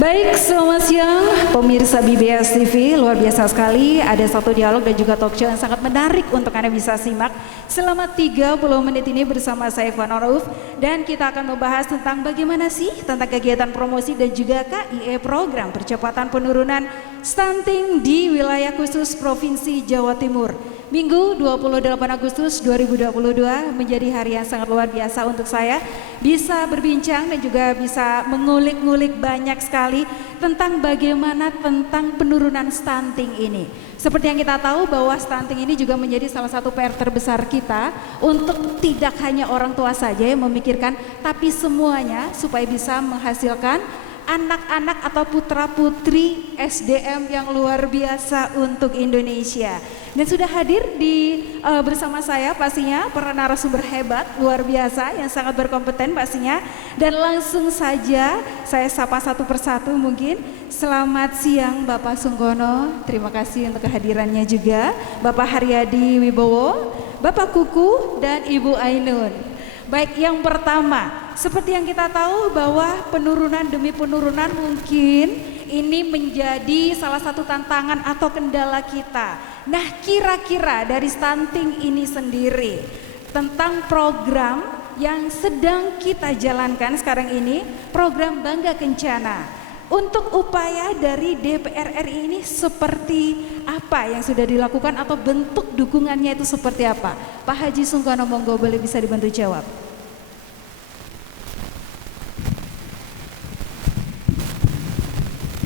Baik, selamat siang pemirsa BBS TV. Luar biasa sekali, ada satu dialog dan juga talk show yang sangat menarik untuk Anda bisa simak selama 30 menit ini bersama saya Ivan Orauf. Dan kita akan membahas tentang bagaimana sih tentang kegiatan promosi dan juga KIE program percepatan penurunan stunting di wilayah khusus Provinsi Jawa Timur. Minggu 28 Agustus 2022 menjadi hari yang sangat luar biasa untuk saya bisa berbincang dan juga bisa mengulik-ngulik banyak sekali tentang bagaimana tentang penurunan stunting ini. Seperti yang kita tahu bahwa stunting ini juga menjadi salah satu PR terbesar kita untuk tidak hanya orang tua saja yang memikirkan, tapi semuanya supaya bisa menghasilkan anak-anak atau putra-putri SDM yang luar biasa untuk Indonesia. Dan sudah hadir bersama saya pastinya para narasumber hebat luar biasa yang sangat berkompeten pastinya. Dan langsung saja saya sapa satu persatu mungkin. Selamat siang Bapak Sungkono, terima kasih untuk kehadirannya juga. Bapak Haryadi Wibowo, Bapak Kuku dan Ibu Ainun. Baik, yang pertama, seperti yang kita tahu bahwa penurunan demi penurunan mungkin ini menjadi salah satu tantangan atau kendala kita. Nah, kira-kira dari stunting ini sendiri tentang program yang sedang kita jalankan sekarang ini, program Bangga Kencana. Untuk upaya dari DPR RI ini seperti apa yang sudah dilakukan atau bentuk dukungannya itu seperti apa? Pak Haji Sungkono, monggo boleh bisa dibantu jawab.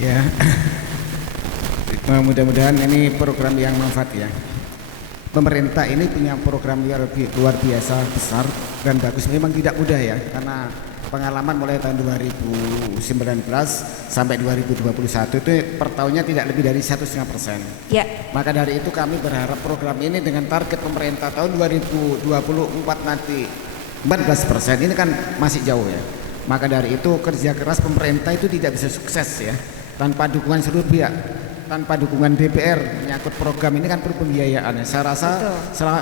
Ya, mudah-mudahan ini program yang manfaat ya. Pemerintah ini punya program yang luar biasa besar dan bagus. Memang tidak mudah ya, karena pengalaman mulai tahun 2019 sampai 2021 itu per tahunnya tidak lebih dari 1,5%. Ya. Maka dari itu kami berharap program ini dengan target pemerintah tahun 2024 nanti 14%, ini kan masih jauh ya. Maka dari itu kerja keras pemerintah itu tidak bisa sukses ya tanpa dukungan seluruh pihak, tanpa dukungan DPR menyangkut program ini kan perlu pembiayaan. Saya rasa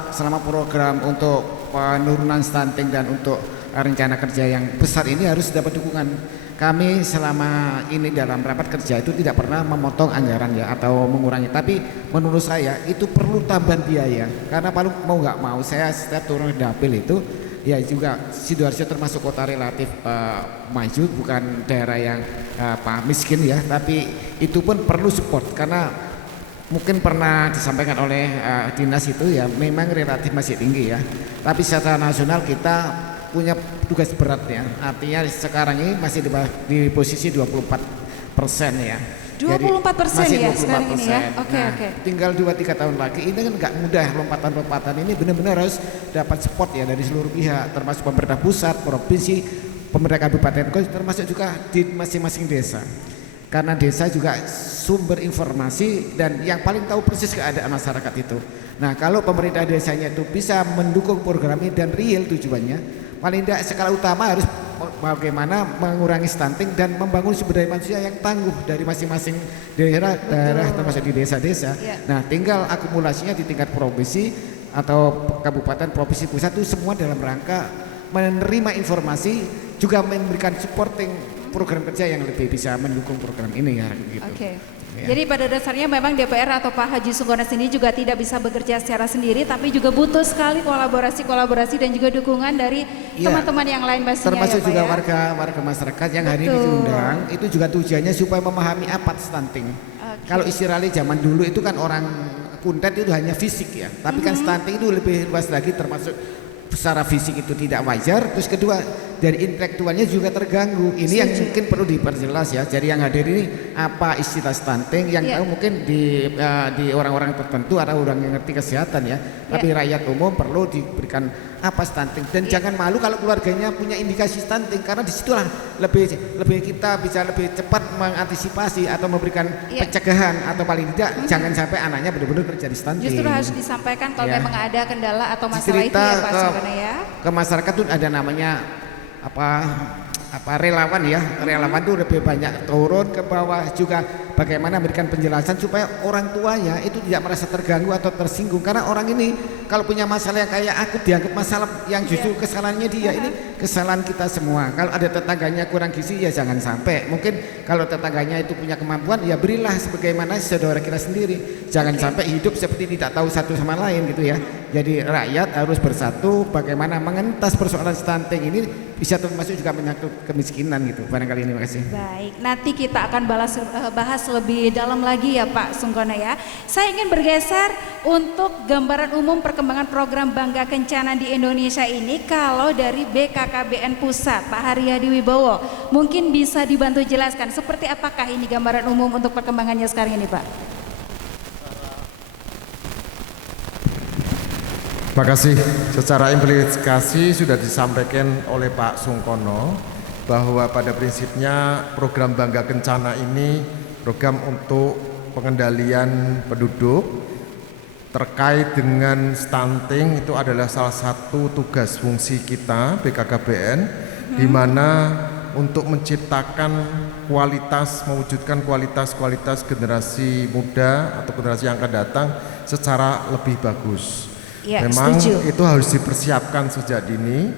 selama program untuk penurunan stunting dan untuk rencana kerja yang besar ini harus dapat dukungan. Kami selama ini dalam rapat kerja itu tidak pernah memotong anggaran ya atau mengurangi, tapi menurut saya itu perlu tambahan biaya karena mau nggak mau saya setiap turun ke dapil itu ya juga Sidoarjo termasuk kota relatif maju, bukan daerah yang miskin ya, tapi itu pun perlu support karena mungkin pernah disampaikan oleh dinas itu ya memang relatif masih tinggi ya, tapi secara nasional kita punya tugas berat ya, artinya sekarang ini masih di posisi 24% ya. 24% ya sekarang ini ya. Oke. Tinggal 2-3 tahun lagi, ini kan nggak mudah lompatan-lompatan ini, benar-benar harus dapat support ya dari seluruh pihak, termasuk pemerintah pusat, provinsi, pemerintah kabupaten, termasuk juga di masing-masing desa. Karena desa juga sumber informasi dan yang paling tahu persis keadaan masyarakat itu. Nah, kalau pemerintah desanya itu bisa mendukung program ini dan real tujuannya, paling tidak skala utama harus bagaimana mengurangi stunting dan membangun sumber daya manusia yang tangguh dari masing-masing daerah termasuk di desa-desa. Nah, tinggal akumulasinya di tingkat provinsi atau kabupaten, provinsi, pusat itu semua dalam rangka menerima informasi, juga memberikan supporting program kerja yang lebih bisa mendukung program ini ya gitu. Ya. Jadi pada dasarnya memang DPR atau Pak Haji Sungkono ini juga tidak bisa bekerja secara sendiri, tapi juga butuh sekali kolaborasi dan juga dukungan dari teman-teman yang lain pastinya. Termasuk ya, juga ya? warga masyarakat yang hari ini diundang, itu juga tujuannya supaya memahami apa stunting. Kalau istilahnya zaman dulu itu kan orang kuntet itu hanya fisik ya, tapi kan stunting itu lebih luas lagi, termasuk secara fisik itu tidak wajar, terus kedua dari intelektualnya juga terganggu. Ini yang mungkin perlu diperjelas ya. Jadi yang hadir ini apa istilah stunting, yang tahu mungkin di orang-orang tertentu atau orang yang ngerti kesehatan ya. Tapi rakyat umum perlu diberikan apa stunting dan jangan malu kalau keluarganya punya indikasi stunting, karena disitulah lebih kita bisa lebih cepat mengantisipasi atau memberikan pencegahan atau paling tidak jangan sampai anaknya benar-benar terjadi stunting. Justru harus disampaikan kalau memang ada kendala atau masalah itu ya Pak Sungkono ya. Ke masyarakat tuh ada namanya apa relawan ya, relawan tuh lebih banyak turun ke bawah juga bagaimana memberikan penjelasan supaya orang tuanya itu tidak merasa terganggu atau tersinggung, karena orang ini kalau punya masalah yang kayak aku dianggap masalah yang justru kesalahannya dia. Ini kesalahan kita semua. Kalau ada tetangganya kurang gizi ya jangan sampai. Mungkin kalau tetangganya itu punya kemampuan ya berilah sebagaimana saudara kita sendiri. Jangan sampai hidup seperti tidak tahu satu sama lain gitu ya. Jadi rakyat harus bersatu bagaimana mengentas persoalan stunting ini, bisa termasuk juga menyangkut kemiskinan gitu. Barangkali ini, makasih. Baik, nanti kita akan bahas lebih dalam lagi ya Pak Sungkono ya. Saya ingin bergeser untuk gambaran umum perkembangan program Bangga Kencana di Indonesia ini. Kalau dari BKKBN Pusat, Pak Haryadi Wibowo, mungkin bisa dibantu jelaskan seperti apakah ini gambaran umum untuk perkembangannya sekarang ini Pak? Terima kasih. Secara implikasi sudah disampaikan oleh Pak Sungkono bahwa pada prinsipnya program Bangga Kencana ini program untuk pengendalian penduduk terkait dengan stunting. Itu adalah salah satu tugas fungsi kita BKKBN, di mana untuk menciptakan kualitas, mewujudkan kualitas generasi muda atau generasi yang akan datang secara lebih bagus. Ya, memang setuju. itu harus dipersiapkan sejak dini.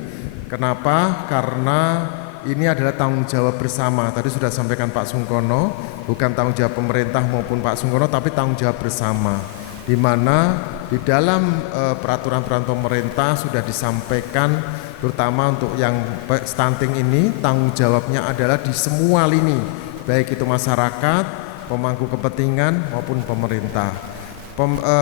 Kenapa? Karena ini adalah tanggung jawab bersama. Tadi sudah sampaikan Pak Sungkono, bukan tanggung jawab pemerintah maupun Pak Sungkono, tapi tanggung jawab bersama. Di mana di dalam peraturan-peraturan pemerintah sudah disampaikan, terutama untuk yang stunting ini tanggung jawabnya adalah di semua lini, baik itu masyarakat, pemangku kepentingan maupun pemerintah.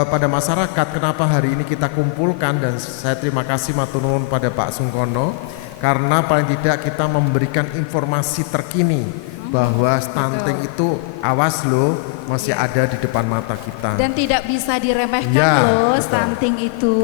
Pada masyarakat, kenapa hari ini kita kumpulkan, dan saya terima kasih matur nuwun pada Pak Sungkono, karena paling tidak kita memberikan informasi terkini bahwa stunting itu awas loh, masih ada di depan mata kita dan tidak bisa diremehkan ya, loh, betul. Stunting itu.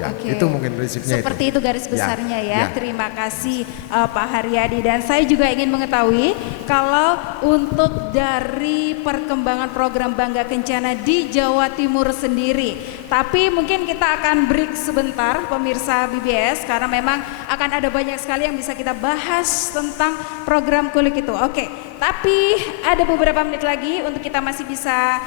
Ya, Oke. itu mungkin prinsipnya seperti itu garis besarnya ya. Ya. Terima kasih Pak Haryadi. Dan saya juga ingin mengetahui kalau untuk dari perkembangan program Bangga Kencana di Jawa Timur sendiri, tapi mungkin kita akan break sebentar pemirsa BBS, karena memang akan ada banyak sekali yang bisa kita bahas tentang program kulik itu. Oke, tapi ada beberapa menit lagi untuk kita masih bisa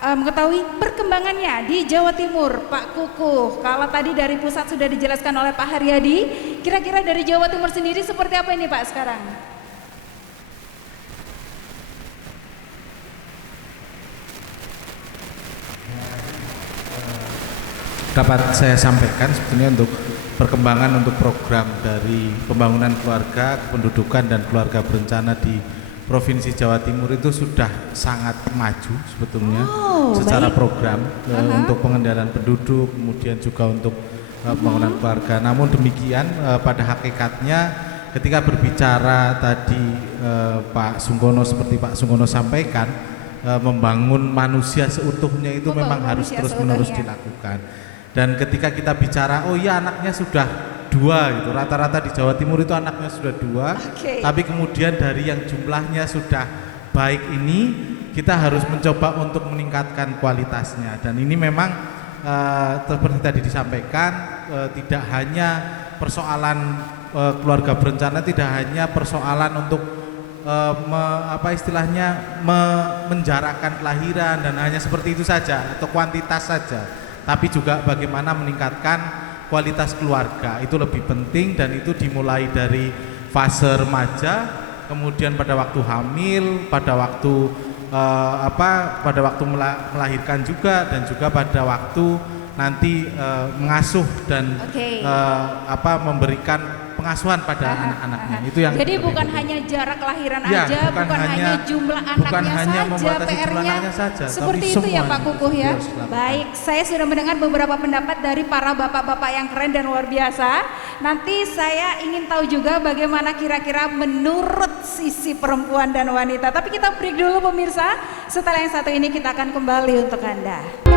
mengetahui perkembangannya di Jawa Timur. Pak Kukuh, kalau tadi dari pusat sudah dijelaskan oleh Pak Haryadi, kira-kira dari Jawa Timur sendiri seperti apa ini Pak sekarang? Dapat saya sampaikan sebetulnya untuk perkembangan untuk program dari pembangunan keluarga, kependudukan dan keluarga berencana di Provinsi Jawa Timur itu sudah sangat maju sebetulnya secara program untuk pengendalian penduduk, kemudian juga untuk pembangunan keluarga. Namun demikian pada hakikatnya ketika berbicara tadi Pak Sungkono, seperti Pak Sungkono sampaikan, membangun manusia seutuhnya itu memang harus terus-menerus dilakukan. Dan ketika kita bicara, oh iya anaknya sudah 2 gitu, rata-rata di Jawa Timur itu anaknya sudah 2, tapi kemudian dari yang jumlahnya sudah baik ini kita harus mencoba untuk meningkatkan kualitasnya. Dan ini memang seperti tadi disampaikan, tidak hanya persoalan keluarga berencana, tidak hanya persoalan untuk menjarakan kelahiran dan hanya seperti itu saja atau kuantitas saja, tapi juga bagaimana meningkatkan kualitas keluarga. Itu lebih penting, dan itu dimulai dari fase remaja, kemudian pada waktu hamil, pada waktu pada waktu melahirkan juga, dan juga pada waktu nanti mengasuh dan memberikan pengasuhan pada anak-anaknya. Itu yang jadi bukan hanya jarak kelahiran ya, aja, bukan hanya jumlah anaknya saja, PR-nya seperti itu ya Pak Kukuh ya. Baik, saya sudah mendengar beberapa pendapat dari para bapak-bapak yang keren dan luar biasa. Nanti saya ingin tahu juga bagaimana kira-kira menurut sisi perempuan dan wanita. Tapi kita break dulu pemirsa. Setelah yang satu ini kita akan kembali untuk Anda.